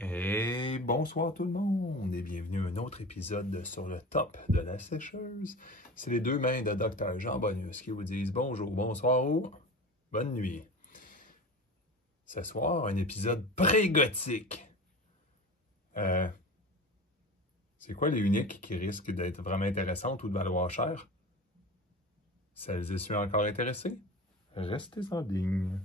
Et bonsoir tout le monde et bienvenue à un autre épisode sur le top de la sécheuse. C'est les deux mains de Dr Jean Bonius qui vous disent bonjour, bonsoir ou bonne nuit. Ce soir, un épisode pré-gothique. C'est quoi les uniques qui risquent d'être vraiment intéressantes ou de valoir cher? Celles-ci sont encore intéressées? Restez en ligne.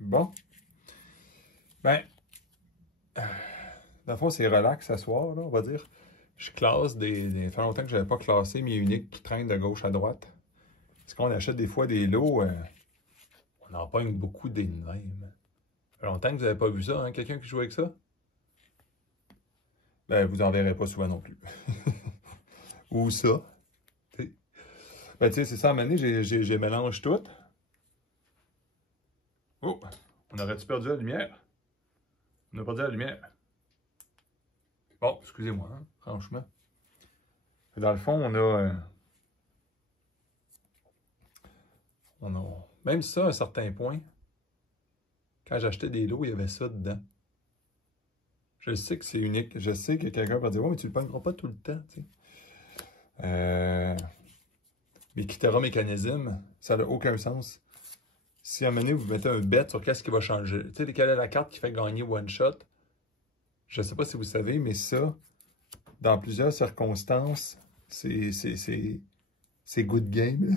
Bon. Ben, dans le fond, c'est relax ce soir, là, on va dire. Je classe Ça fait longtemps que je n'avais pas classé mes uniques qui traînent de gauche à droite. Parce qu'on achète des fois des lots, on en pogne beaucoup des mêmes. Ça fait longtemps que vous n'avez pas vu ça, hein? Quelqu'un qui joue avec ça? Ben, vous en verrez pas souvent non plus. Ou ça. T'sais. Ben, tu sais, c'est ça, à un moment donné, j'ai mélange tout. Oh! On aurait-tu perdu la lumière? On a perdu la lumière. Bon, excusez-moi, hein, franchement. Dans le fond, même ça, à un certain point, quand j'achetais des lots, il y avait ça dedans. Je sais que c'est unique. Je sais que quelqu'un va dire « Ouais, mais tu le pogneras pas tout le temps, tu sais. » Mais Kitara mécanisme, ça n'a aucun sens. Si à un moment donné, vous mettez un bet sur qu'est-ce qui va changer, tu sais, quelle est la carte qui fait gagner one shot, je ne sais pas si vous savez, mais ça, dans plusieurs circonstances, c'est good game, là.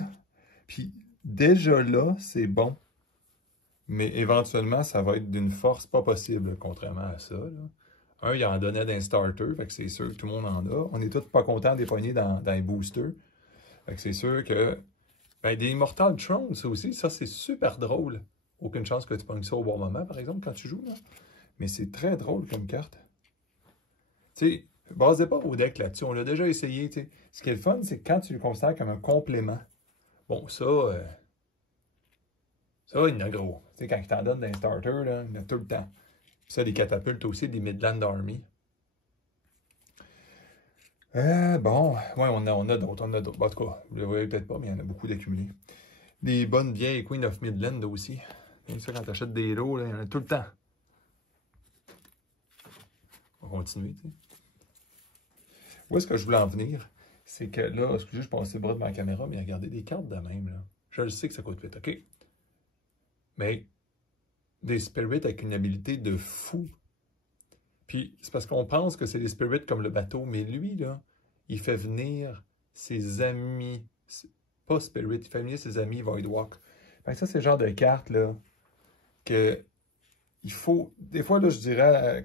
Puis déjà là, c'est bon. Mais éventuellement, ça va être d'une force pas possible, contrairement à ça, là. Un, il en donnait d'un starter, fait que c'est sûr que tout le monde en a. On est tous pas contents des poignées dans les boosters. Fait que c'est sûr que... Ben, des Immortal Throne, ça aussi, ça c'est super drôle. Aucune chance que tu pognes ça au bon moment, par exemple, quand tu joues, là. Mais c'est très drôle comme carte. Tu sais, basez pas vos decks là-dessus. On l'a déjà essayé, tu sais. Ce qui est le fun, c'est quand tu le considères comme un complément. Bon, ça, il y en a gros. Tu sais, quand il t'en donne d'un starter, là, il y en a tout le temps. Puis ça, les catapultes aussi, des Midland Army. Bon, ouais, on a d'autres, Bon, en tout cas, vous ne le voyez peut-être pas, mais il y en a beaucoup d'accumulés. Des bonnes vieilles Queen of Midland aussi. Comme ça, quand tu achètes des lots, là, il y en a tout le temps. On va continuer, tu sais. Où est-ce que je voulais en venir? C'est que là, excusez, je passais le bras de ma caméra, mais regardez des cartes de même, là. Je le sais que ça coûte vite, OK? Mais des spirits avec une habilité de fou. Puis c'est parce qu'on pense que c'est des spirits comme le bateau, mais lui, là, il fait venir ses amis, pas spirit, il fait venir ses amis Voidwalk. Fait que ça, c'est le genre de carte, là, que il faut... Des fois, là, je dirais,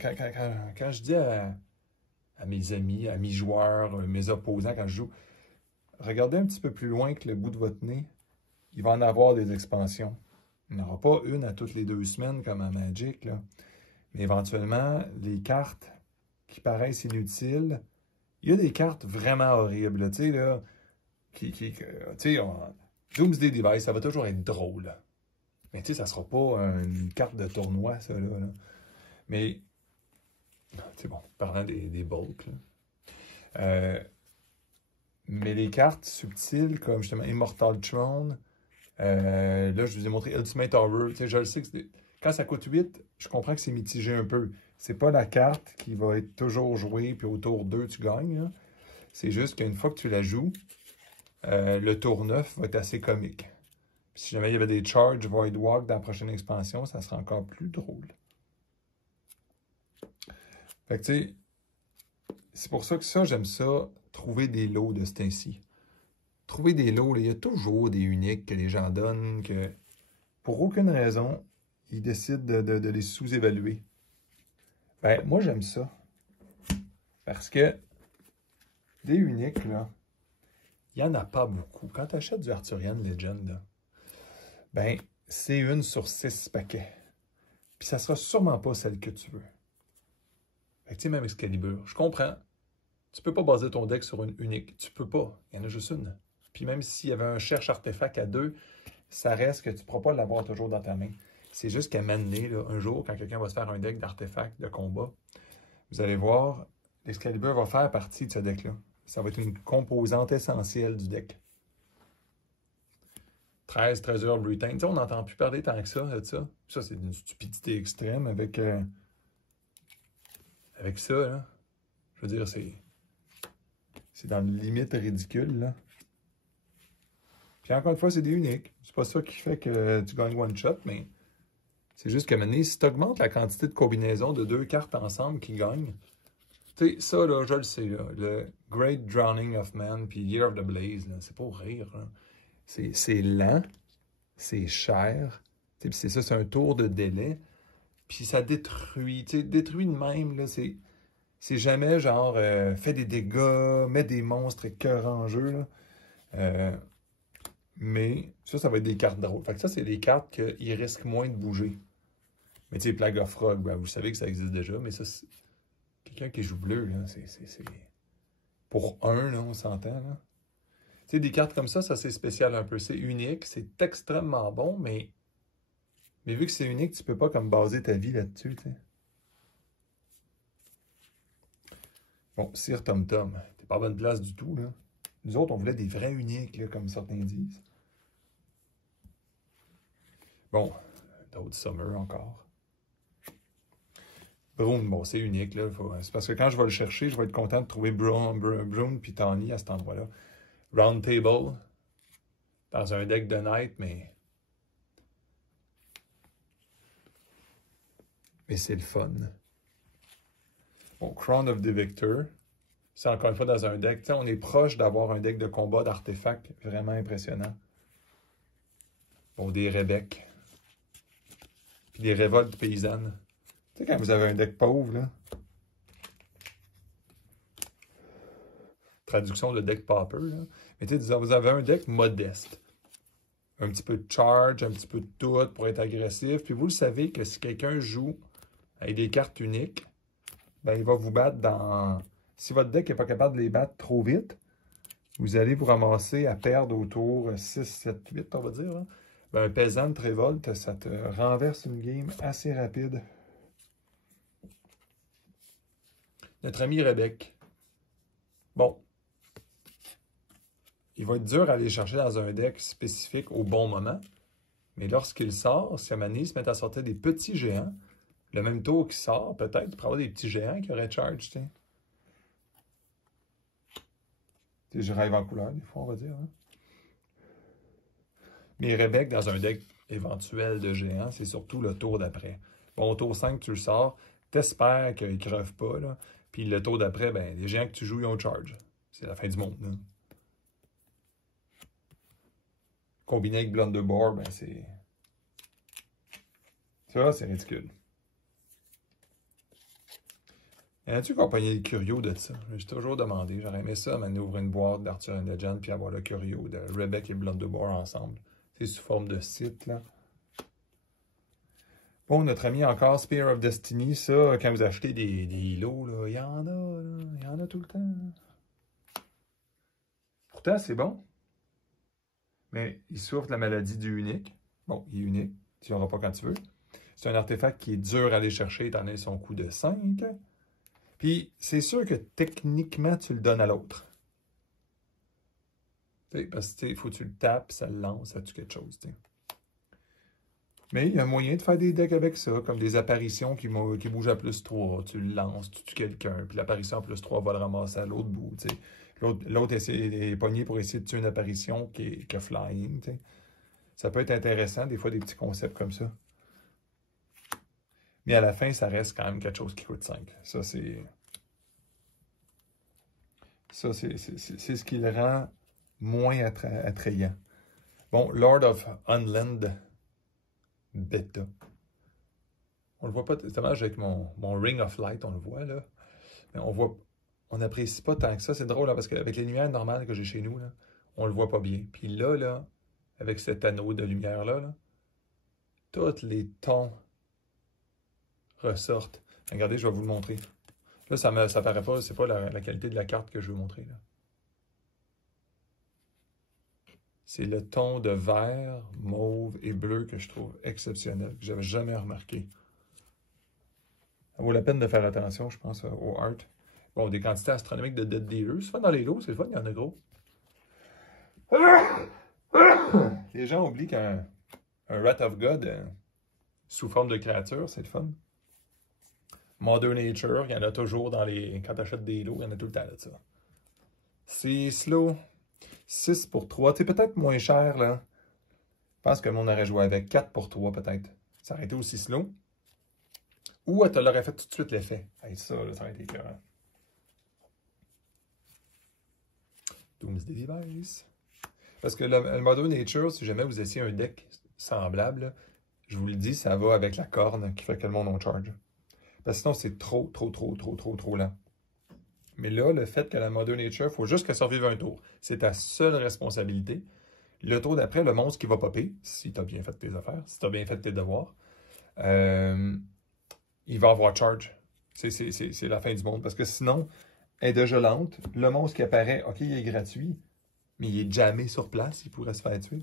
quand je dis à mes amis, à mes joueurs, mes opposants, quand je joue, regardez un petit peu plus loin que le bout de votre nez, il va en avoir des expansions. Il n'y en aura pas une à toutes les 2 semaines comme à Magic, là. Mais éventuellement, les cartes qui paraissent inutiles, il y a des cartes vraiment horribles, tu sais, là, tu sais, Doomsday Device, ça va toujours être drôle. Mais tu sais, ça sera pas une carte de tournoi, ça, là. Mais, c'est bon, parlant des bulks, là. Mais les cartes subtiles, comme justement Immortal Throne, là, je vous ai montré Ultimate Horror, tu sais, je le sais que quand ça coûte 8, je comprends que c'est mitigé un peu. C'est pas la carte qui va être toujours jouée, puis au tour 2, tu gagnes. C'est juste qu'une fois que tu la joues, le tour 9 va être assez comique. Puis si jamais il y avait des charges Voidwalk dans la prochaine expansion, ça sera encore plus drôle. Fait que tu sais, c'est pour ça que ça, j'aime ça, trouver des lots de ce temps-ci. Trouver des lots, il y a toujours des uniques que les gens donnent, que pour aucune raison, ils décident de les sous-évaluer. Ben, moi, j'aime ça. Parce que des uniques, là, il n'y en a pas beaucoup. Quand tu achètes du Arthurian Legend, là, ben, c'est 1 sur 6 paquets. Puis ça sera sûrement pas celle que tu veux. Fait que, tu sais, même Excalibur, je comprends. Tu peux pas baser ton deck sur une unique. Tu peux pas. Il y en a juste une. Puis même s'il y avait un cherche artefact à 2, ça reste que tu ne pourras pas l'avoir toujours dans ta main. C'est juste qu'à un moment donné, là, un jour, quand quelqu'un va se faire un deck d'artefacts de combat, vous allez voir, l'Excalibur va faire partie de ce deck-là. Ça va être une composante essentielle du deck. 13 Treasure Britain. Tu sais, on n'entend plus parler tant que ça de ça. Ça, c'est une stupidité extrême avec ça, là. Je veux dire, c'est dans une limite ridicule, là. Puis encore une fois, c'est des uniques. C'est pas ça qui fait que tu gagnes one shot, mais c'est juste que maintenant, si tu augmentes la quantité de combinaisons de 2 cartes ensemble qui gagnent, tu sais, ça, là, je le sais, là, le Great Drowning of Man puis Year of the Blaze, c'est pour rire, là. C'est lent, c'est cher, puis c'est ça, c'est un tour de délai, puis ça détruit, tu sais, détruit de même, là, c'est jamais genre, fait des dégâts, met des monstres écœurants en jeu, là. Mais ça va être des cartes drôles. Fait que ça, c'est des cartes qui risquent moins de bouger. Mais tu sais, Plague of Frog, ben, vous savez que ça existe déjà, mais ça, c'est quelqu'un qui joue bleu, là, c'est... Pour un, là, on s'entend, là. Tu sais, des cartes comme ça c'est spécial un peu. C'est unique, c'est extrêmement bon, mais vu que c'est unique, tu peux pas comme baser ta vie là-dessus, tu sais. Bon, Sir Tom Tom, t'es pas à bonne place du tout, là. Nous autres, on voulait des vrais uniques, là, comme certains disent. Bon, d'autres Summer encore. Brown, bon, c'est unique, là. C'est parce que quand je vais le chercher, je vais être content de trouver Brown puis Tawny à cet endroit-là. Round Table, dans un deck de Night, mais c'est le fun. Bon, Crown of the Victor, c'est encore une fois dans un deck. T'sais, on est proche d'avoir un deck de combat d'artefacts vraiment impressionnant. Bon, des Rebecques. Puis des révoltes paysannes. Tu sais, quand vous avez un deck pauvre, là. Traduction de deck popper, là. Mais tu sais, vous avez un deck modeste. Un petit peu de charge, un petit peu de tout pour être agressif. Puis vous le savez que si quelqu'un joue avec des cartes uniques, ben il va vous battre dans... Si votre deck n'est pas capable de les battre trop vite, vous allez vous ramasser à perdre autour 6, 7, 8, on va dire. Là. Ben, un Peasant Révolte, ça te renverse une game assez rapide. Notre ami Rebecca. Bon. Il va être dur à aller chercher dans un deck spécifique au bon moment. Mais lorsqu'il sort, si à Mané se met à sortir des petits géants, le même tour qui sort, peut-être, il pourrait avoir des petits géants qui auraient charge, tu sais. Je rêve en couleur, des fois, on va dire. Hein? Mais Rebecca, dans un deck éventuel de géants, c'est surtout le tour d'après. Bon, au tour 5, tu le sors, t'espères qu'il ne creve pas, là. Puis le tour d'après, ben, les géants que tu joues, ils ont charge. C'est la fin du monde, là. Combiné avec Blunderbore, ben c'est... Ça, c'est ridicule. As-tu accompagné le Curio de ça? J'ai toujours demandé. J'aurais aimé ça, m'amener ouvrir une boîte d'Arthur and Legend puis avoir le Curio de Rebecca et Blunderbore ensemble. C'est sous forme de site, là. Bon, notre ami encore, Spear of Destiny, ça, quand vous achetez des lots, là, il y en a, là. Il y en a tout le temps. Là. Pourtant, c'est bon. Mais il souffre de la maladie du unique. Bon, il est unique. Tu n'auras pas quand tu veux. C'est un artefact qui est dur à aller chercher étant donné son coût de 5. Puis, c'est sûr que techniquement, tu le donnes à l'autre. Parce que, il faut que tu le tapes, ça le lance, ça tue quelque chose. T'sais. Mais il y a un moyen de faire des decks avec ça, comme des apparitions qui bougent à plus 3. Tu le lances, tu tues quelqu'un, puis l'apparition à plus 3 va le ramasser à l'autre bout. L'autre est pogné pour essayer de tuer une apparition qui est flying. T'sais. Ça peut être intéressant, des fois, des petits concepts comme ça. Mais à la fin, ça reste quand même quelque chose qui coûte 5. Ça, c'est ce qui le rend moins attrayant. Bon, Lord of Unland Beta. On le voit pas, c'est dommage avec mon Ring of Light, on le voit là. Mais on n'apprécie pas tant que ça. C'est drôle là, parce qu'avec les lumières normales que j'ai chez nous, là, on le voit pas bien. Puis là, avec cet anneau de lumière-là, tous les tons ressortent. Regardez, je vais vous le montrer. Là, ça paraît pas, c'est pas la qualité de la carte que je veux montrer. Là. C'est le ton de vert, mauve et bleu que je trouve exceptionnel, que j'avais jamais remarqué. Ça vaut la peine de faire attention, je pense, au art. Bon, des quantités astronomiques de Dead Dealer. C'est fun dans les lots, c'est le fun, il y en a gros. Les gens oublient qu'un Wrath of God sous forme de créature, c'est le fun. Mother Nature, il y en a toujours dans les. Quand tu achètes des lots, il y en a tout le temps de ça. C'est slow. 6 pour 3. C'est peut-être moins cher, là. Je pense que le monde aurait joué avec 4 pour 3, peut-être. Ça aurait été aussi slow. Ou elle l'aurait fait tout de suite l'effet. Hey, ça, là, ça aurait été écœurant. Doomsday Device. Parce que le Mother Nature, si jamais vous essayez un deck semblable, là, je vous le dis, ça va avec la corne qui fait que le monde on charge. Parce que sinon, c'est trop lent. Mais là, le fait que la Mother Nature, il faut juste qu'elle survive un tour. C'est ta seule responsabilité. Le tour d'après, le monstre qui va popper, si tu as bien fait tes affaires, si tu as bien fait tes devoirs, il va avoir charge. C'est la fin du monde. Parce que sinon, elle est déjà lente. Le monstre qui apparaît, OK, il est gratuit, mais il est jamais sur place. Il pourrait se faire tuer.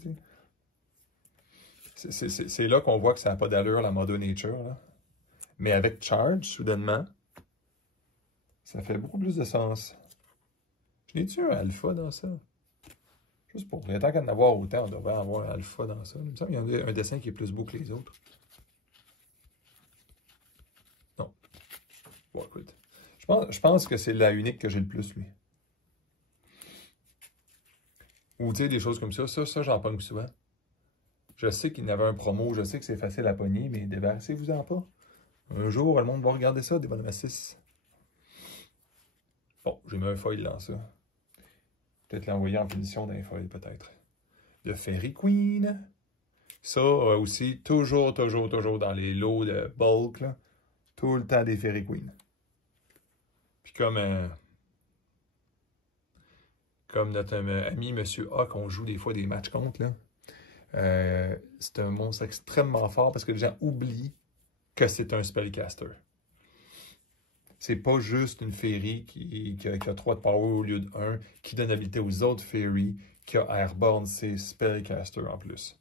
C'est là qu'on voit que ça n'a pas d'allure, la Mother Nature. Là. Mais avec charge, soudainement, ça fait beaucoup plus de sens. Je n'ai-tu un alpha dans ça? Juste pour le temps qu'à en avoir autant, on devrait avoir un alpha dans ça. Il me semble qu'il y a un dessin qui est plus beau que les autres. Non. Bon, écoute. Je pense que c'est la unique que j'ai le plus, lui. Ou, tu sais, des choses comme ça. Ça j'en pogne souvent. Je sais qu'il y en avait un promo. Je sais que c'est facile à pogner, mais débarrassez-vous-en pas. Un jour, le monde va regarder ça, des bonhommes à 6. Bon, j'ai mis un foil dans ça. Peut-être l'envoyer en punition d'un foil, peut-être. De Fairy Queen. Ça aussi, toujours dans les lots de bulk, là. Tout le temps des Fairy Queen. Puis comme notre ami Monsieur A, qu'on joue des fois des matchs contre, là, c'est un monstre extrêmement fort parce que les gens oublient que c'est un spellcaster. C'est pas juste une fairy qui a 3 de power au lieu de 1, qui donne habilité aux autres fairies, qui a Airborne, c'est spellcaster en plus.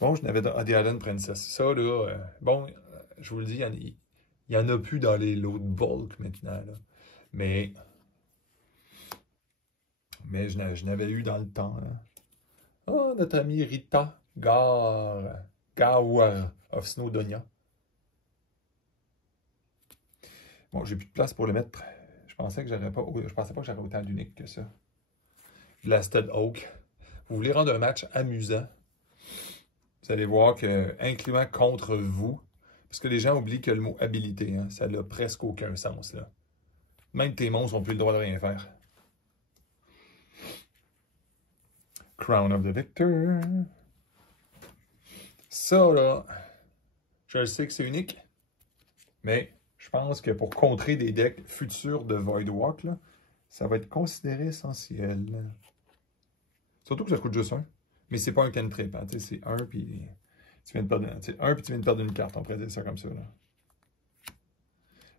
Bon, je n'avais dans The Island Princess. Ça, là, bon, je vous le dis, il n'y en a plus dans les lots de bulk maintenant, là. Mais je n'avais eu dans le temps, là. Ah, notre amie Rita Gawar of Snowdonia. Bon, j'ai plus de place pour le mettre. Je pensais pas que j'aurais autant d'uniques que ça. Blasted Oak. Vous voulez rendre un match amusant? Vous allez voir que, incluant contre vous, parce que les gens oublient que le mot habilité, hein, ça n'a presque aucun sens, là. Même tes monstres n'ont plus le droit de rien faire. Crown of the Victor. Ça, là, je sais que c'est unique, mais je pense que pour contrer des decks futurs de Voidwalk, là, ça va être considéré essentiel. Surtout que ça coûte juste 1. Mais c'est pas un cantrip, hein, c'est 1 puis tu viens de perdre, puis tu viens de perdre une carte, on pourrait dire ça comme ça. Là.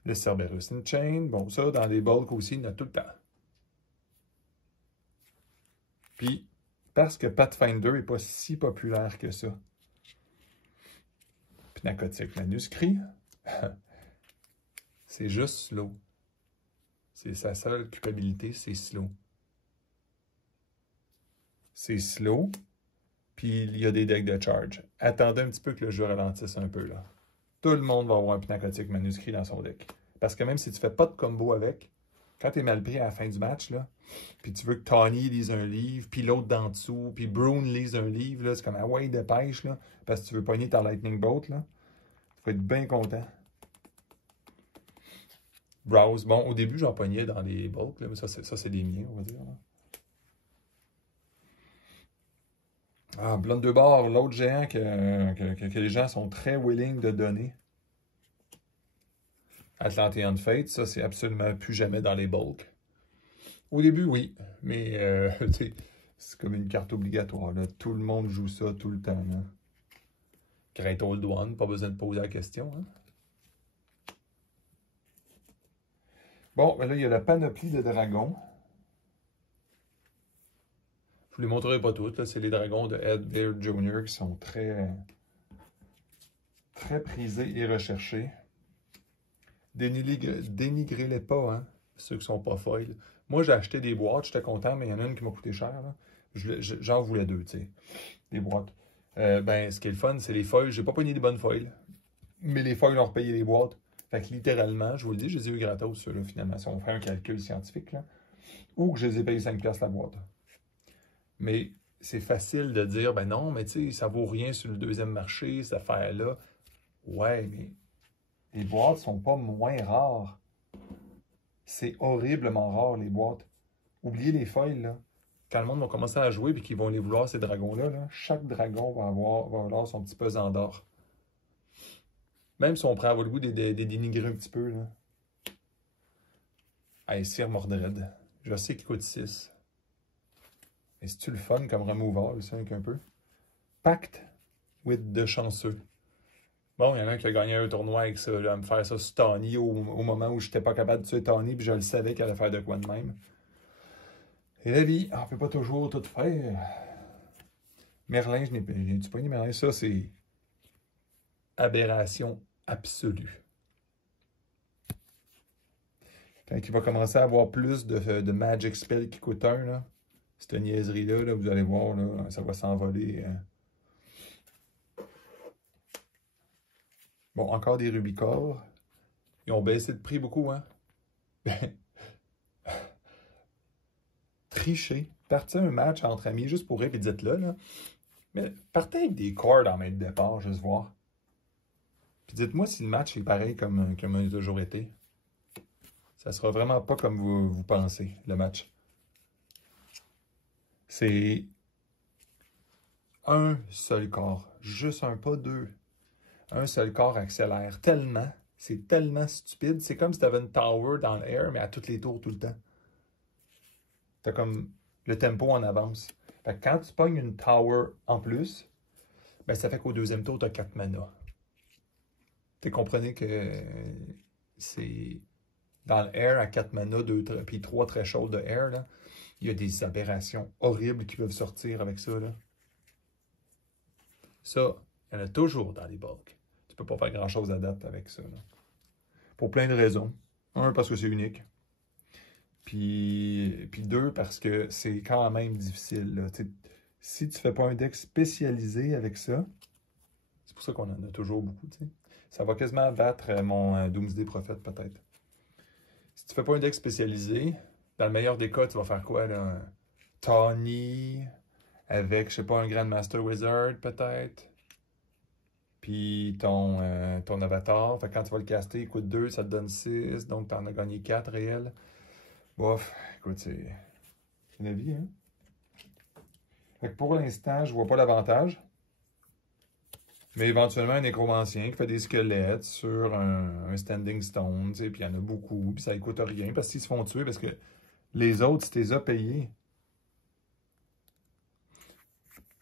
Le Cerberus Enchain, bon ça, dans les bulks aussi, il y en a tout le temps. Puis, parce que Pathfinder n'est pas si populaire que ça. Pnacotique manuscrit, c'est juste slow. C'est sa seule culpabilité, c'est slow. C'est slow, puis il y a des decks de charge. Attendez un petit peu que le jeu ralentisse un peu, là. Tout le monde va avoir un pnacotique manuscrit dans son deck. Parce que même si tu fais pas de combo avec, quand tu es mal pris à la fin du match, là, puis tu veux que Tawny lise un livre, puis l'autre d'en dessous, puis Brune lise un livre, là, c'est comme, ah ouais, dépêche, là, parce que tu veux pogner ta Lightning Bolt, là. Tu vas être bien content. Browse. Bon, au début, j'en pognais dans les bulks, là, mais ça c'est des miens, on va dire. Là. Ah, Blunderbar, l'autre géant que les gens sont très willing de donner. Atlantean Fate, ça, c'est absolument plus jamais dans les bulks. Au début, oui, mais c'est comme une carte obligatoire. Là. Tout le monde joue ça tout le temps. Là. Great Old One, pas besoin de poser la question. Hein? Bon, ben là, il y a la panoplie de dragons. Je vous les montrerai pas toutes. C'est les dragons de Ed Baird Jr. qui sont très, très prisés et recherchés. Dénigrez-les pas, hein, ceux qui sont pas foils. Moi, j'ai acheté des boîtes, j'étais content, mais il y en a une qui m'a coûté cher. J'en voulais deux, tu sais, des boîtes. Ben, ce qui est le fun, c'est les foils. J'ai pas pogné des bonnes foils, mais les foils ont repayé les boîtes. Fait que littéralement, je vous le dis, je les ai eu gratos, ceux-là, finalement, si on fait un calcul scientifique, là. Ou que je les ai payés 5$ la boîte. Mais c'est facile de dire, ben non, mais tu sais, ça vaut rien sur le deuxième marché, cette affaire-là. Ouais, mais les boîtes sont pas moins rares. C'est horriblement rare, les boîtes. Oubliez les foils, là. Quand le monde va commencer à jouer et qu'ils vont les vouloir, ces dragons-là, là, chaque dragon va avoir son petit pesant d'or. Même si on prend le goût des dénigrer un petit peu, là. Hey, Sir Mordred. Je sais qu'il coûte 6. Mais c'est-tu le fun comme removal, ça, un peu? Pacte with de chanceux. Bon, il y en a un qui a gagné un tournoi avec ça, là, à me faire ça sur Tony au moment où je n'étais pas capable de tuer Tony, puis je le savais qu'elle allait faire de quoi de même. Et la vie, on ne peut pas toujours tout faire. Merlin, je n'ai pas dit Merlin, ça c'est aberration absolue. Quand il va commencer à avoir plus de Magic Spell qui coûte 1, là, cette niaiserie-là, là, vous allez voir, là, ça va s'envoler. Bon, encore des Rubicor. Ils ont baissé de prix beaucoup, hein? Tricher. Partez un match entre amis juste pour rire et dites-le, là. Mais partez avec des cordes en main de départ, juste voir. Puis dites-moi si le match est pareil comme il a toujours été. Ça sera vraiment pas comme vous pensez, le match. C'est un seul corps. Juste un, pas deux. Un seul corps accélère tellement. C'est tellement stupide. C'est comme si tu avais une tower dans l'air, mais à toutes les tours tout le temps. Tu as comme le tempo en avance. Fait que quand tu pognes une tower en plus, ben ça fait qu'au deuxième tour, tu as 4 mana. Tu comprenez que c'est dans l'air à 4 mana, puis 3 très chaudes de air, là, il y a des aberrations horribles qui peuvent sortir avec ça. Là. Ça, il y en a toujours dans les bulks. Tu peux pas faire grand-chose à date avec ça. Là. Pour plein de raisons. Un, parce que c'est unique. Puis deux, parce que c'est quand même difficile. Là. Si tu ne fais pas un deck spécialisé avec ça, c'est pour ça qu'on en a toujours beaucoup. T'sais. Ça va quasiment battre mon Doomsday Prophet, peut-être. Si tu ne fais pas un deck spécialisé, dans le meilleur des cas, tu vas faire quoi? Là? Tawny, avec, je sais pas, un Grandmaster Wizard, peut-être. Puis ton avatar. Fait que quand tu vas le caster, il coûte 2, ça te donne 6. Donc, tu en as gagné 4 réels. Bof, écoute, c'est la vie, hein? Fait que pour l'instant, je vois pas l'avantage. Mais éventuellement, un nécromancien qui fait des squelettes sur un standing stone, tu sais, puis il y en a beaucoup, puis ça ne coûte rien, parce qu'ils se font tuer, parce que les autres, si tu les as payés,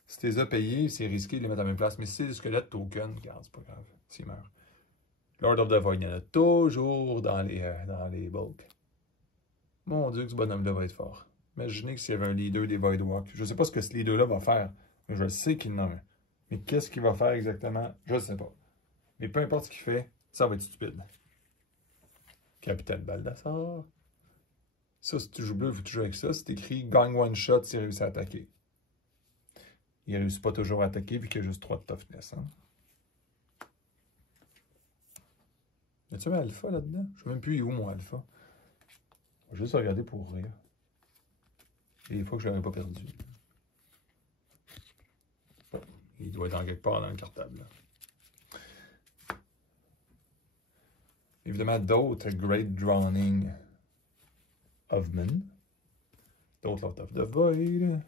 c'est risqué de les mettre à la même place. Mais si c'est des squelettes token, regarde, c'est pas grave, s'ils meurent. Lord of the Void, il y en a toujours dans les bulks. Mon Dieu, que ce bonhomme-là va être fort. Imaginez que s'il y avait un leader des Voidwalk. Je ne sais pas ce que ce leader-là va faire, mais je sais qu'il en a un. Mais qu'est-ce qu'il va faire exactement? Je ne sais pas. Mais peu importe ce qu'il fait, ça va être stupide. Capitaine Baldassar. Ça, si tu joues bleu, il faut toujours avec ça. C'est écrit Gang One Shot s'il réussit à attaquer. Il ne réussit pas toujours à attaquer vu qu'il y a juste 3 de toughness. Hein? Y a-tu un alpha là-dedans? Je ne sais même plus où mon alpha. Je vais juste regarder pour rire. Et des fois que je ne l'aurais pas perdu. Bon, il doit être en quelque part dans le cartable. Là. Évidemment, d'autres Great Drowning of Men. D'autres Lord of the Void.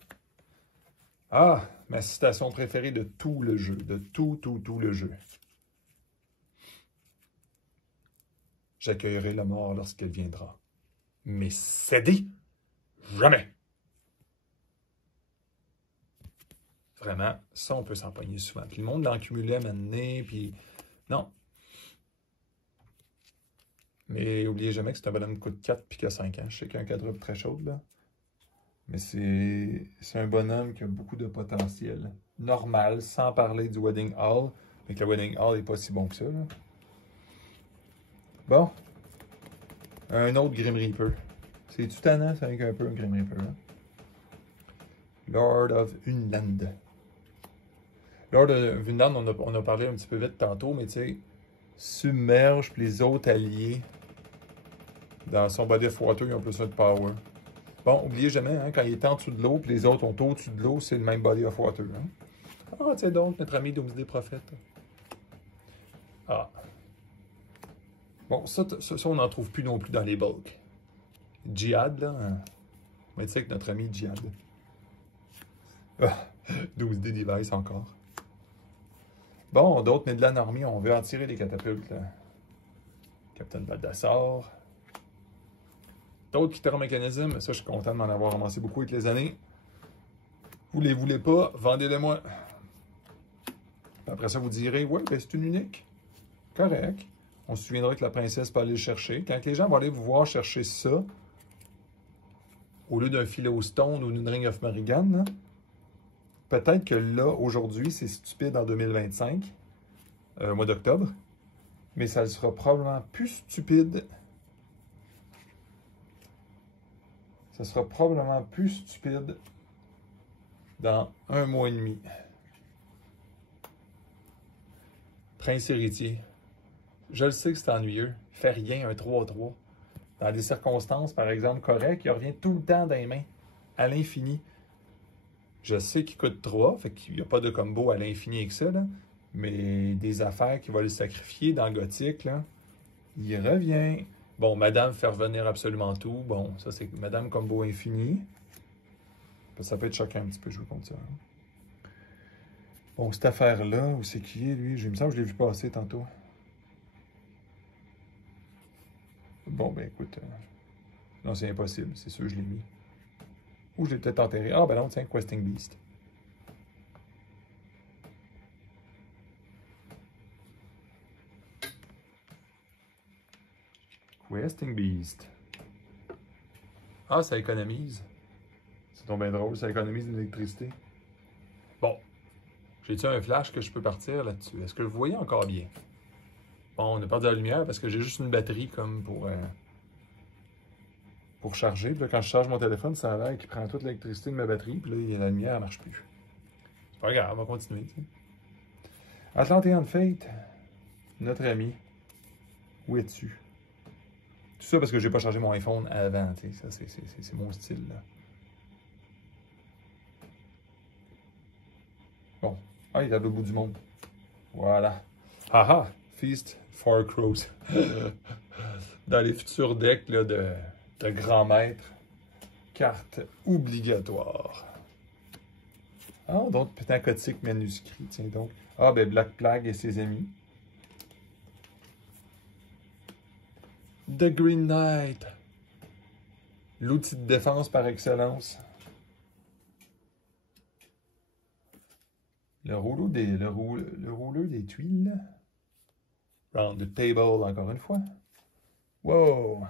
Ah, ma citation préférée de tout le jeu. De tout le jeu. J'accueillerai la mort lorsqu'elle viendra. Mais céder, jamais. Vraiment, ça, on peut s'en pogner souvent. Puis le monde l'en cumulait maintenant, puis non. Mais oubliez jamais que c'est un bonhomme qui coûte 4 puis qui a 5 ans. Je sais qu'il y a un quadruple très chaud, là. Mais c'est un bonhomme qui a beaucoup de potentiel. Normal, sans parler du Wedding Hall. Mais que le Wedding Hall n'est pas si bon que ça. Là. Bon. Un autre Grim Reaper. C'est-tu tannant, c'est un peu un Grim Reaper. Hein? Lord of Vinland. Lord of Vinland, on a parlé un petit peu vite tantôt, mais tu sais, submerge, puis les autres alliés, dans son body of water, ils ont plus de power. Bon, oubliez jamais, hein, quand il est en dessous de l'eau, puis les autres sont au-dessus de l'eau, c'est le même body of water. Hein? Ah, tiens donc, notre ami Doomsday Prophet. Ah. Bon, ça, on n'en trouve plus non plus dans les bulks. Djihad, là. Hein? Mais tu sais que notre ami Djihad. Ah, 12D device encore. Bon, d'autres Midland Army, on veut en tirer les catapultes. Là. Captain Baldassar. D'autres Kitaro Mécanisme, ça je suis content de m'en avoir ramassé beaucoup avec les années. Vous les voulez pas, vendez-les-moi. Après ça, vous direz, ouais, ben c'est une unique. Correct. On se souviendra que la princesse peut aller le chercher. Quand les gens vont aller vous voir chercher ça, au lieu d'un Philo Stone ou d'une Ring of Marigan, peut-être que là, aujourd'hui, c'est stupide en 2025, mois d'octobre, mais ça sera probablement plus stupide. Ça sera probablement plus stupide dans un mois et demi. Prince héritier. Je le sais que c'est ennuyeux. Il fait rien, un 3-3. Dans des circonstances, par exemple, correctes, il revient tout le temps dans les mains, à l'infini. Je sais qu'il coûte 3, fait qu'il n'y a pas de combo à l'infini avec ça, là. Mais des affaires qui vont le sacrifier dans Gothique, là, il revient. Bon, Madame fait revenir absolument tout. Bon, ça c'est Madame combo infini. Ça peut être choquant un petit peu, je vous compte ça. Hein. Bon, cette affaire-là, où c'est qui est, lui? Il me semble que je l'ai vu passer tantôt. Bon, ben écoute. Non, c'est impossible. C'est sûr, je l'ai mis. Ou je l'ai peut-être enterré. Ah, ben non, tiens, Questing Beast. Questing Beast. Ah, ça économise. C'est donc bien drôle, ça économise de l'électricité. Bon. J'ai-tu un flash que je peux partir là-dessus? Est-ce que vous voyez encore bien? Bon, on a perdu la lumière parce que j'ai juste une batterie comme pour charger. Puis là, quand je charge mon téléphone, ça a l'air qu'il prend toute l'électricité de ma batterie. Puis là, la lumière ne marche plus. C'est pas grave, on va continuer. T'sais. Atlantean Fate, notre ami. Où es-tu? Tout ça parce que j'ai pas chargé mon iPhone avant. Ça, c'est mon style. Là. Bon. Ah, il est à l'autre bout du monde. Voilà. Haha! Feast for Crows. Dans les futurs decks là, de grand maître. Carte obligatoire. Ah, donc Pentacotique manuscrit. Tiens donc. Ah, ben Black Plague et ses amis. The Green Knight. L'outil de défense par excellence. Le rouleau des tuiles. Round the table encore une fois. Wow.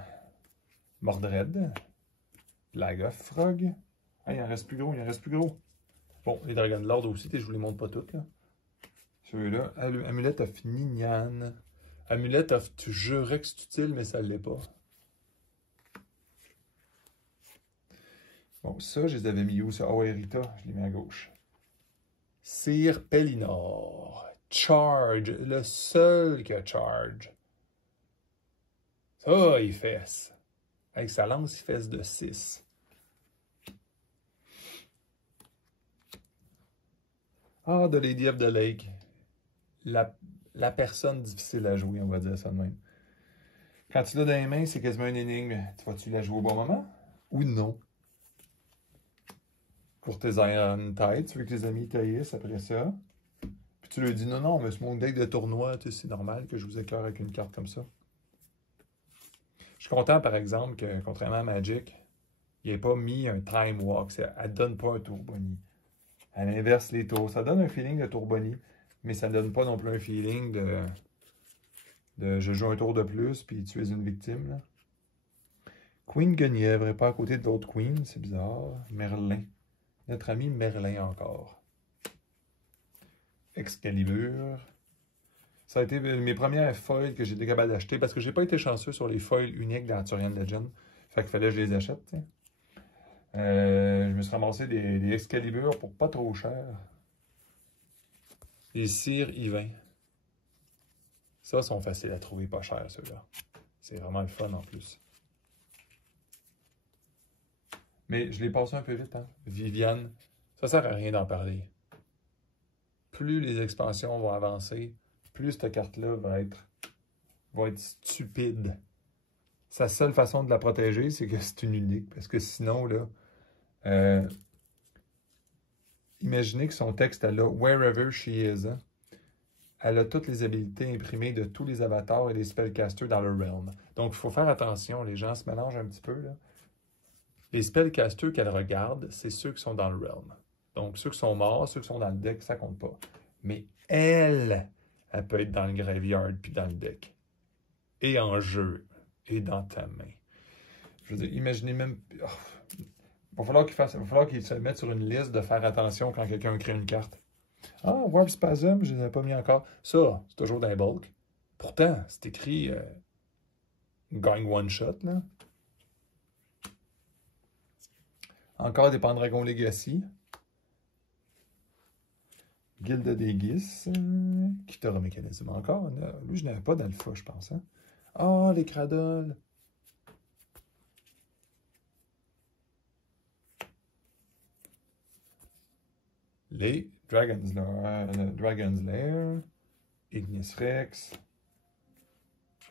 Mordred. Plague of Frog. Ah, il en reste plus gros, il en reste plus gros. Bon, les Dragons de l'Ordre aussi, je vous les montre pas toutes. Ceux-là. Amulette of Nignan. Amulette of tu jurais que c'est utile, mais ça ne l'est pas. Bon, ça, je les avais mis où, ça? Oh, Erita, je les mets à gauche. Sir Pellinor. Charge. Le seul qui a charge. Ça, il fesse. Avec sa lance, il fesse de 6. Ah, The Lady of the Lake. La personne difficile à jouer, on va dire ça de même. Quand tu l'as dans les mains, c'est quasiment une énigme. Tu vas-tu la jouer au bon moment? Ou non? Pour tes Iron Tide, tu veux que tes amis taillissent après ça. Puis tu leur dis non, non, mais c'est mon deck de tournoi, c'est normal que je vous éclaire avec une carte comme ça. Je suis content, par exemple, que contrairement à Magic, il n'ait pas mis un Time Walk. Elle ne donne pas un tour boni. Elle inverse les tours. Ça donne un feeling de tour boni, mais ça ne donne pas non plus un feeling de je joue un tour de plus, puis tu es une victime. Là. Queen Guenièvre n'est pas à côté de l'autre Queen, c'est bizarre. Merlin. Notre ami Merlin encore. Excalibur. Ça a été mes premières foils que j'ai été capable d'acheter parce que j'ai pas été chanceux sur les foils uniques d'Arthurian Legend. Fait qu'il fallait que je les achète. T'sais. Je me suis ramassé des Excalibur pour pas trop cher. Les cires Yvain. Ça, sont faciles à trouver, pas cher, ceux-là. C'est vraiment le fun en plus. Mais je l'ai passé un peu vite, hein. Viviane, ça sert à rien d'en parler. Plus les expansions vont avancer, plus cette carte-là va être stupide. Sa seule façon de la protéger, c'est que c'est une unique. Parce que sinon, là, imaginez que son texte, elle a « Wherever she is hein? ». Elle a toutes les habilités imprimées de tous les avatars et les spellcasters dans le realm. Donc, il faut faire attention, les gens se mélangent un petit peu, là. Les spellcasters qu'elle regarde, c'est ceux qui sont dans le realm. Donc, ceux qui sont morts, ceux qui sont dans le deck, ça compte pas. Mais elle peut être dans le graveyard puis dans le deck. Et en jeu. Et dans ta main. Je veux dire, imaginez même... Oh, il va falloir qu'il se mette sur une liste de faire attention quand quelqu'un crée une carte. Ah, Warp Spasm, je ne l'ai pas mis encore. Ça, c'est toujours dans les bulk. Pourtant, c'est écrit Going One Shot, là. Encore des Pendragon Legacy. Guilde des Gis. Kitara Mécanisme encore. Lui, je n'avais pas d'alpha, je pense. Hein? Ah, les Cradles. Les Dragon's Lair. Ignis Rex.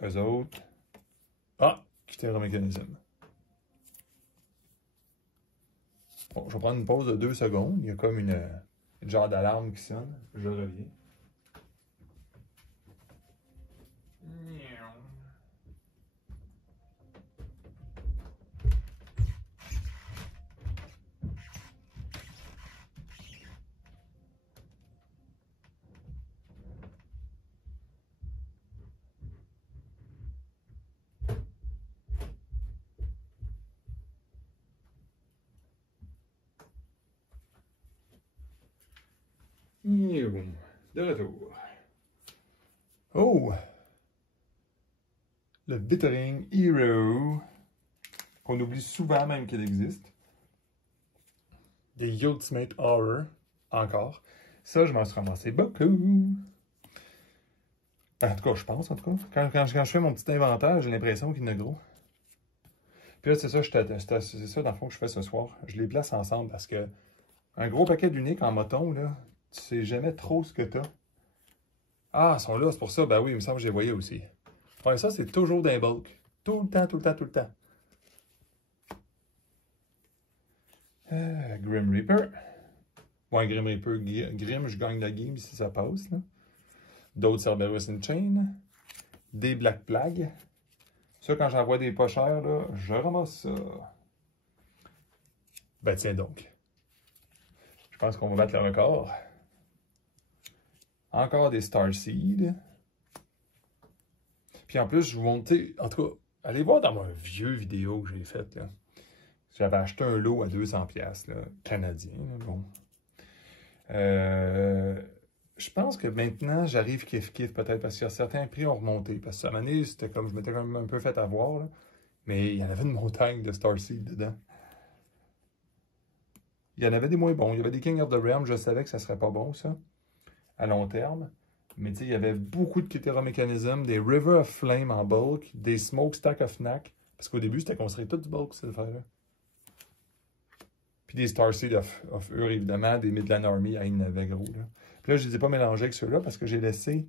Eux autres. Ah, Kitara Mécanisme. Bon, je vais prendre une pause de 2 secondes. Il y a comme une genre d'alarme qui sonne. Je reviens. De retour. Oh! Le Withering Hero. Qu'on oublie souvent même qu'il existe. Des Ultimate Horror. Encore. Ça, je m'en suis ramassé beaucoup. En tout cas, je pense, en tout cas. Quand je fais mon petit inventaire, j'ai l'impression qu'il y en a gros. Puis là, c'est ça, c'est ça, dans le fond, que je fais ce soir. Je les place ensemble parce que un gros paquet d'uniques en moton, là, tu sais jamais trop ce que t'as. Ah, ils sont là, c'est pour ça. Ben oui, il me semble que je les voyais aussi. Ouais, ça, c'est toujours d'un bulk. Tout le temps, tout le temps, tout le temps. Grim Reaper. Ouais, Grim Reaper. Grim, je gagne la game si ça passe. D'autres Cerberus in Chain. Des Black Plague. Ça, quand j'en vois des pas chers, là, je ramasse ça. Ben tiens donc. Je pense qu'on va battre le record. Encore des Starseed. Puis en plus, je vous montre, en tout cas, allez voir dans ma vieux vidéo que j'ai faite, là. J'avais acheté un lot à 200$, là, canadien, là, bon. Je pense que maintenant, j'arrive kiff-kiff peut-être, parce que certains prix ont remonté. Parce que cette année, c'était comme, je m'étais quand même un peu fait avoir, là. Mais il y en avait une montagne de Starseed dedans. Il y en avait des moins bons. Il y avait des King of the Realm, je savais que ça serait pas bon, ça, à long terme. Mais tu sais, il y avait beaucoup de Kitara Mechanism, des River of Flame en bulk, des Smokestack of Knack. Parce qu'au début, c'était construit tout du bulk, cette affaire-là. Puis des Starseed of Ur, évidemment, des Midland Army à avait gros. Là. Puis là, je ne les ai pas mélangés avec ceux-là parce que j'ai laissé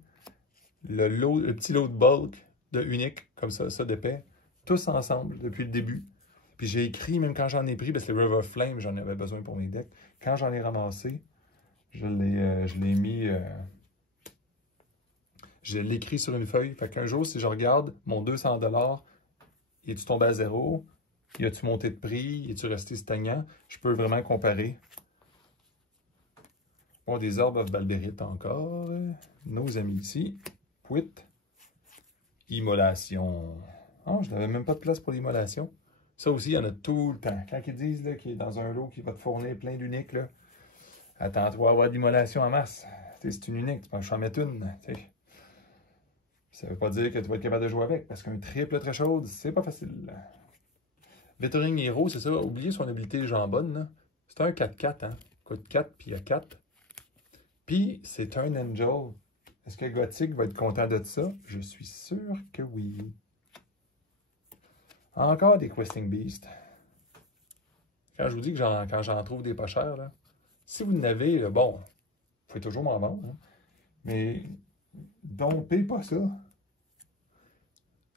le petit lot de bulk, de unique, comme ça d'épais, tous ensemble depuis le début. Puis j'ai écrit, même quand j'en ai pris, parce que les River of Flame, j'en avais besoin pour mes decks. Quand j'en ai ramassé, je l'ai mis... je l'ai écrit sur une feuille. Fait qu'un jour, si je regarde mon 200$, il est-tu tombé à zéro? Il a-tu monté de prix? Il est-tu resté stagnant? Je peux vraiment comparer. Bon, des Orbs of Balbérite encore. Nos amis ici. Pouit. Immolation. Ah, je n'avais même pas de place pour l'immolation. Ça aussi, il y en a tout le temps. Quand ils disent qu'il est dans un lot qui va te fournir plein d'uniques, là, attends-toi à avoir de l'immolation en masse. C'est une unique, tu peux en mettre une. T'sais. Ça ne veut pas dire que tu vas être capable de jouer avec, parce qu'un triple très chaude, c'est pas facile. Vettering Hero, c'est ça, oubliez son habilité jambonne. C'est un 4-4, hein. Coûte 4, puis il y a 4. Puis, c'est un Angel. Est-ce que Gothic va être content de ça? Je suis sûr que oui. Encore des Questing Beasts. Quand je vous dis que quand j'en trouve des pas chers, là, si vous en avez, bon, vous pouvez toujours m'en vendre, hein, mais dompez pas ça.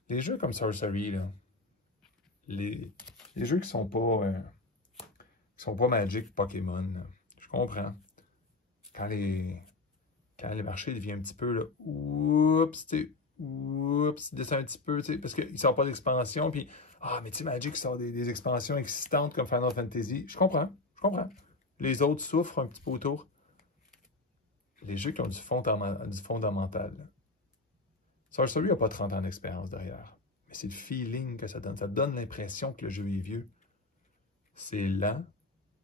Les jeux comme Sorcery, là, les jeux qui sont pas Magic, Pokémon, là, je comprends. Quand le marché devient un petit peu, là, oups, descend un petit peu, parce qu'il ne sort pas d'expansion, puis, mais tu sais, Magic sort des expansions existantes comme Final Fantasy. Je comprends. Les autres souffrent un petit peu autour. Les jeux qui ont du fondamental. Là. Sorcery n'a pas 30 ans d'expérience derrière. Mais c'est le feeling que ça donne. Ça donne l'impression que le jeu est vieux. C'est lent,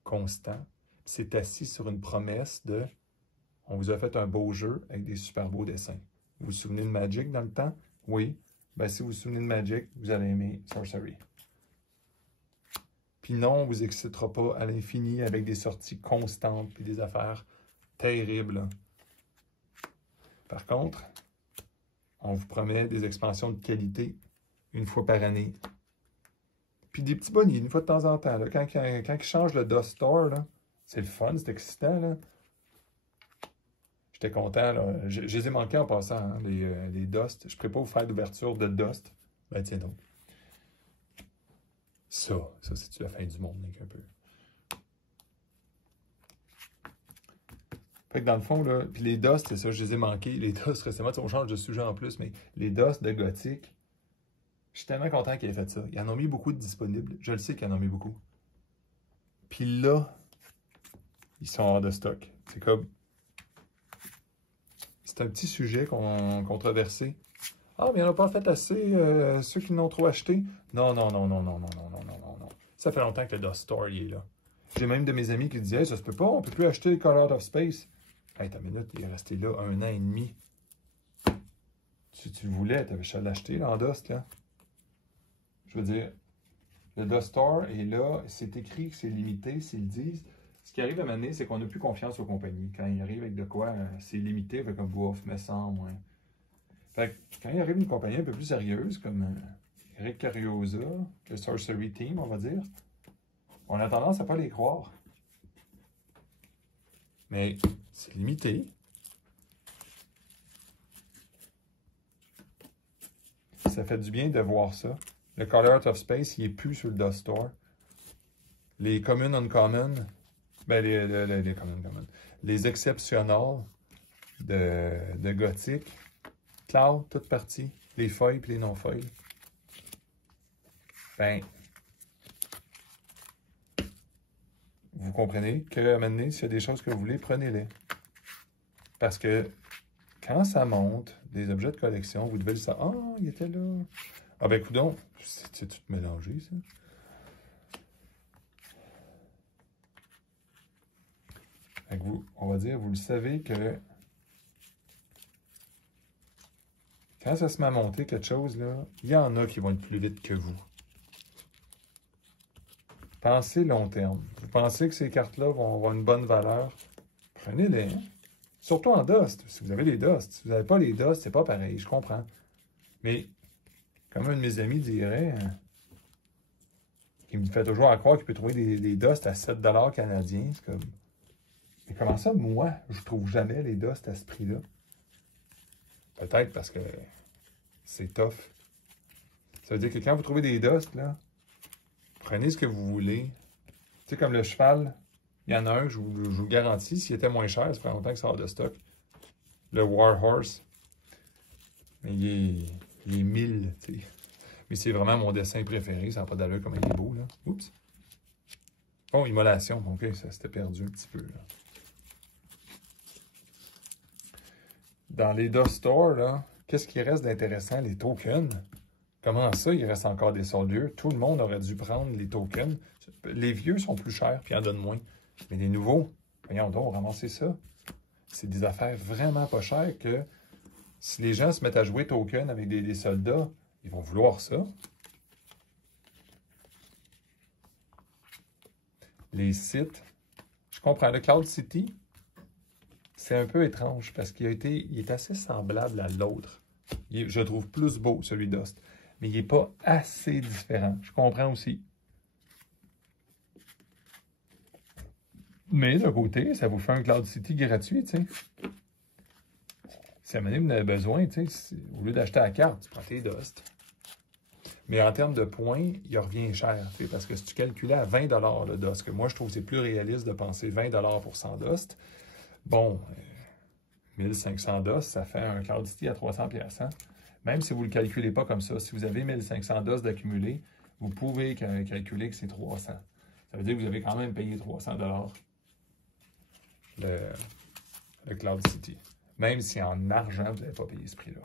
constant. C'est assis sur une promesse de « On vous a fait un beau jeu avec des super beaux dessins. » Vous vous souvenez de Magic dans le temps? Oui. Ben, si vous vous souvenez de Magic, vous allez aimer Sorcery. Puis non, on ne vous excitera pas à l'infini avec des sorties constantes et des affaires terribles. Par contre, on vous promet des expansions de qualité une fois par année. Puis des petits bonnies une fois de temps en temps. Là. Quand ils changent le Dust Store, c'est le fun, c'est excitant. Là. J'étais content. Là. Je les ai manqués en passant, hein, les Dust. Je ne pourrais pas vous faire d'ouverture de Dust. Ben tiens donc. Ça c'est-tu la fin du monde, Nick, un peu. Fait que dans le fond, là, puis les Dust, c'est ça, je les ai manqués. Les Dust, récemment, on change de sujet en plus, mais les Dust de Gothic, je suis tellement content qu'ils aient fait ça. Ils en ont mis beaucoup de disponibles. Je le sais qu'ils en ont mis beaucoup. Puis là, ils sont hors de stock. C'est comme... C'est un petit sujet controversé. Ah, mais il n'y en a pas fait assez, ceux qui l'ont trop acheté. Non. Ça fait longtemps que le Dust Store, il est là. J'ai même de mes amis qui disaient, ça se peut pas, on peut plus acheter le Color of Space. Hey, t'as une minute, il est resté là 1 an et demi. Si tu le voulais, tu avais juste à l'acheter en Dust, là. Je veux dire, le Dust Store est là, c'est écrit que c'est limité, s'ils le disent. Ce qui arrive à m'amener, c'est qu'on n'a plus confiance aux compagnies. Quand ils arrivent avec de quoi, c'est limité, fait comme bouf, mais sans moins. Fait que quand il arrive une compagnie un peu plus sérieuse, comme Eric Cariosa, le Sorcery Team, on va dire, on a tendance à ne pas les croire. Mais c'est limité. Ça fait du bien de voir ça. Le Color of Space, il n'est plus sur le Dust Store. Les Common Uncommon, ben les Common, les Exceptional de Gothic, Cloud, toute partie, les feuilles et les non-feuilles. Ben, vous comprenez qu'à un moment donné, s'il y a des choses que vous voulez, prenez-les. Parce que quand ça monte, des objets de collection, vous devez le savoir. Ah, il était là. Ah ben, coudonc, c'est tout mélangé, ça. Fait que vous, on va dire, vous le savez que quand ça se met à monter quelque chose, là, il y en a qui vont être plus vite que vous. Pensez long terme. Vous pensez que ces cartes-là vont avoir une bonne valeur? Prenez-les. Hein? Surtout en Dust. Si vous avez les Dust. Si vous n'avez pas les Dust, c'est pas pareil. Je comprends. Mais, comme un de mes amis dirait, qui me fait toujours à croire qu'il peut trouver des Dust à 7 $ canadiens, c'est comme... Mais comment ça, moi, je trouve jamais les Dust à ce prix-là? Peut-être parce que c'est tough. Ça veut dire que quand vous trouvez des Dust, là, prenez ce que vous voulez. Tu sais, comme le cheval, il y en a un, je vous garantis, s'il était moins cher, ça fait longtemps que ça sort de stock. Le War Horse. Mais il est 1000, tu sais. Mais c'est vraiment mon dessin préféré, ça n'a pas d'allure comme il est beau, là. Oups. Bon, immolation, ok, ça s'était perdu un petit peu, là. Dans les Dust Store, là, qu'est-ce qui reste d'intéressant? Les tokens. Comment ça, il reste encore des soldiers? Tout le monde aurait dû prendre les tokens. Les vieux sont plus chers, puis en donnent moins. Mais les nouveaux, voyons donc, ramasser ça. C'est des affaires vraiment pas chères que si les gens se mettent à jouer token avec des soldats, ils vont vouloir ça. Les sites. Je comprends. Le Cloud City, c'est un peu étrange parce il est assez semblable à l'autre. Je le trouve plus beau, celui d'Ost. Mais il n'est pas assez différent. Je comprends aussi. Mais d'un côté, ça vous fait un Cloud City gratuit, tu sais. Si à un moment donné, vous en avez besoin, tu sais, au lieu d'acheter la carte, tu prends tes Dust. Mais en termes de points, il revient cher, tu sais, parce que si tu calculais à 20 $ le Dust, que moi, je trouve que c'est plus réaliste de penser 20 $ pour 100 Dust, bon, 1500 Dust, ça fait un Cloud City à 300 $. Hein? Même si vous ne le calculez pas comme ça, si vous avez 1500 DOS d'accumulé, vous pouvez calculer que c'est 300. Ça veut dire que vous avez quand même payé 300 $ le Cloud City. Même si en argent, vous n'avez pas payé ce prix-là.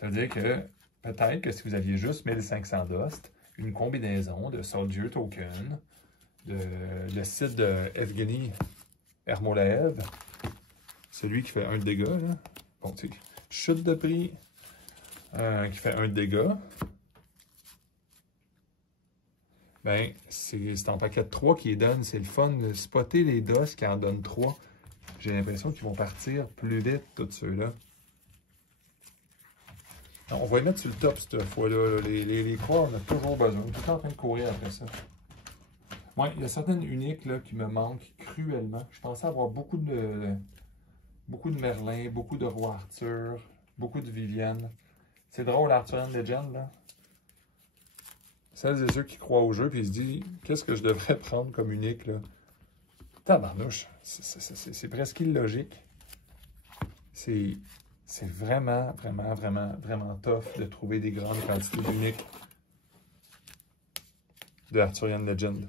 Ça veut dire que peut-être que si vous aviez juste 1500 DOS, une combinaison de Soldier Token, le site de Evgeny Ermolaev, celui qui fait 1 dégât, là. Bon, tu sais, chute de prix, qui fait 1 dégât. Ben, c'est en paquet de 3 qui les donne. C'est le fun de spotter les DOS qui en donnent 3. J'ai l'impression qu'ils vont partir plus vite, tous ceux-là. On va les mettre sur le top cette fois-là. Les croix, on a toujours besoin. On est tout le temps en train de courir après ça. Ouais, il y a certaines uniques là, qui me manquent cruellement. Je pensais avoir beaucoup de Merlin, beaucoup de Roi Arthur, beaucoup de Vivienne. C'est drôle, Arthurian Legend, là. Celles et ceux qui croient au jeu, puis ils se disent, qu'est-ce que je devrais prendre comme unique, là? Tabarnouche, c'est presque illogique. C'est vraiment, vraiment, vraiment, vraiment tough de trouver des grandes quantités d'uniques de Arthurian Legend.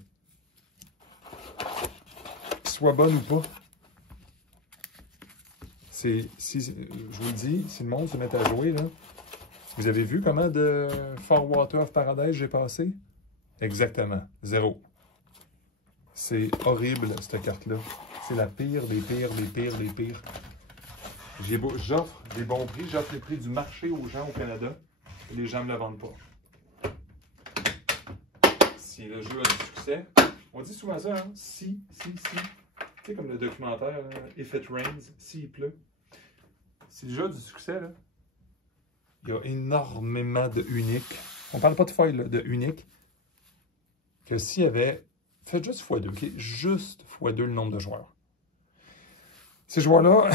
Qu'ils soient bonnes ou pas. Je vous le dis, si le monde se met à jouer, là, vous avez vu comment de Far Water of Paradise j'ai passé? Exactement, 0. C'est horrible, cette carte-là. C'est la pire des pires, des pires, des pires. J'offre des bons prix, j'offre les prix du marché aux gens au Canada, et les gens ne me le vendent pas. Si le jeu a du succès, on dit souvent ça, hein? Si. Tu sais, comme le documentaire, là, If It Rains, s'il pleut. Si le jeu a du succès, là, il y a énormément de uniques. On ne parle pas de foil, là, de uniques. Que s'il y avait... Faites juste x2, OK? Juste x2 le nombre de joueurs. Ces joueurs-là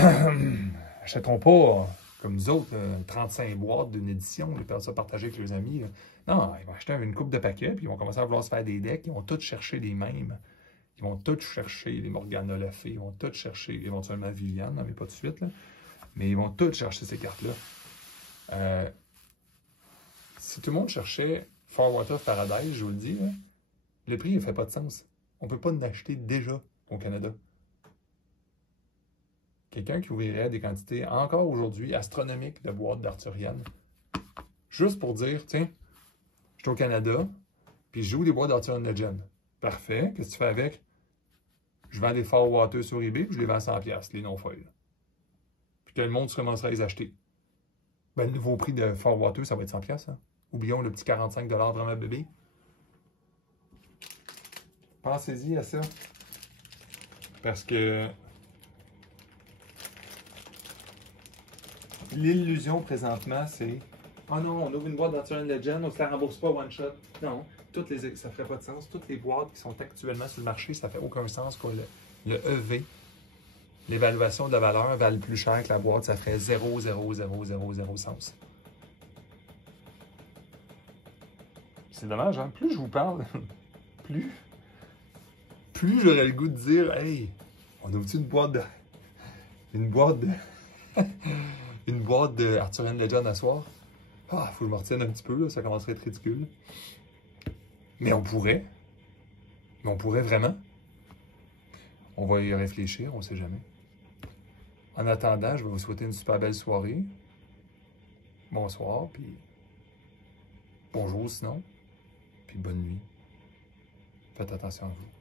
achèteront pas, comme nous autres, 35 boîtes d'une édition, ils peuvent ça partager avec leurs amis. Non, ils vont acheter une coupe de paquets, puis ils vont commencer à vouloir se faire des decks. Ils vont tous chercher les mêmes. Ils vont tous chercher les Morgana Le Fay. Ils vont tous chercher éventuellement Viviane, non, mais pas tout de suite. Là. Mais ils vont tous chercher ces cartes-là. Si tout le monde cherchait Far Water of Paradise, je vous le dis, là, le prix ne fait pas de sens. On ne peut pas en acheter déjà au Canada. Quelqu'un qui ouvrirait des quantités, encore aujourd'hui, astronomiques de boîtes d'Arthurian, juste pour dire, tiens, je suis au Canada, puis je joue des boîtes d'Arthurian Legend. Parfait, qu'est-ce que tu fais avec? Je vends des Far Water sur eBay, puis je les vends à 100$, les non-foils. Puis que le monde se commencerait à les acheter. Ben, le nouveau prix de Far Water, ça va être 100$. Hein? Oublions le petit 45$ vraiment bébé. Pensez-y à ça. Parce que l'illusion présentement, c'est « Oh non, on ouvre une boîte d'Arthurian Legend, on ne se la rembourse pas one shot. » Non, ça ne ferait pas de sens. Toutes les boîtes qui sont actuellement sur le marché, ça ne fait aucun sens. Quoi. Le EV, l'évaluation de la valeur, valent plus cher que la boîte. Ça ferait 0,00000 sens. C'est dommage, hein? Plus je vous parle, plus j'aurais le goût de dire, hey, on ouvre-tu une boîte de Arthurian Legend à soir? Ah, faut que je me retienne un petit peu, là, ça commencerait à être ridicule. Mais on pourrait. Mais on pourrait vraiment. On va y réfléchir, on ne sait jamais. En attendant, je vais vous souhaiter une super belle soirée. Bonsoir, puis bonjour sinon, puis bonne nuit. Faites attention à vous.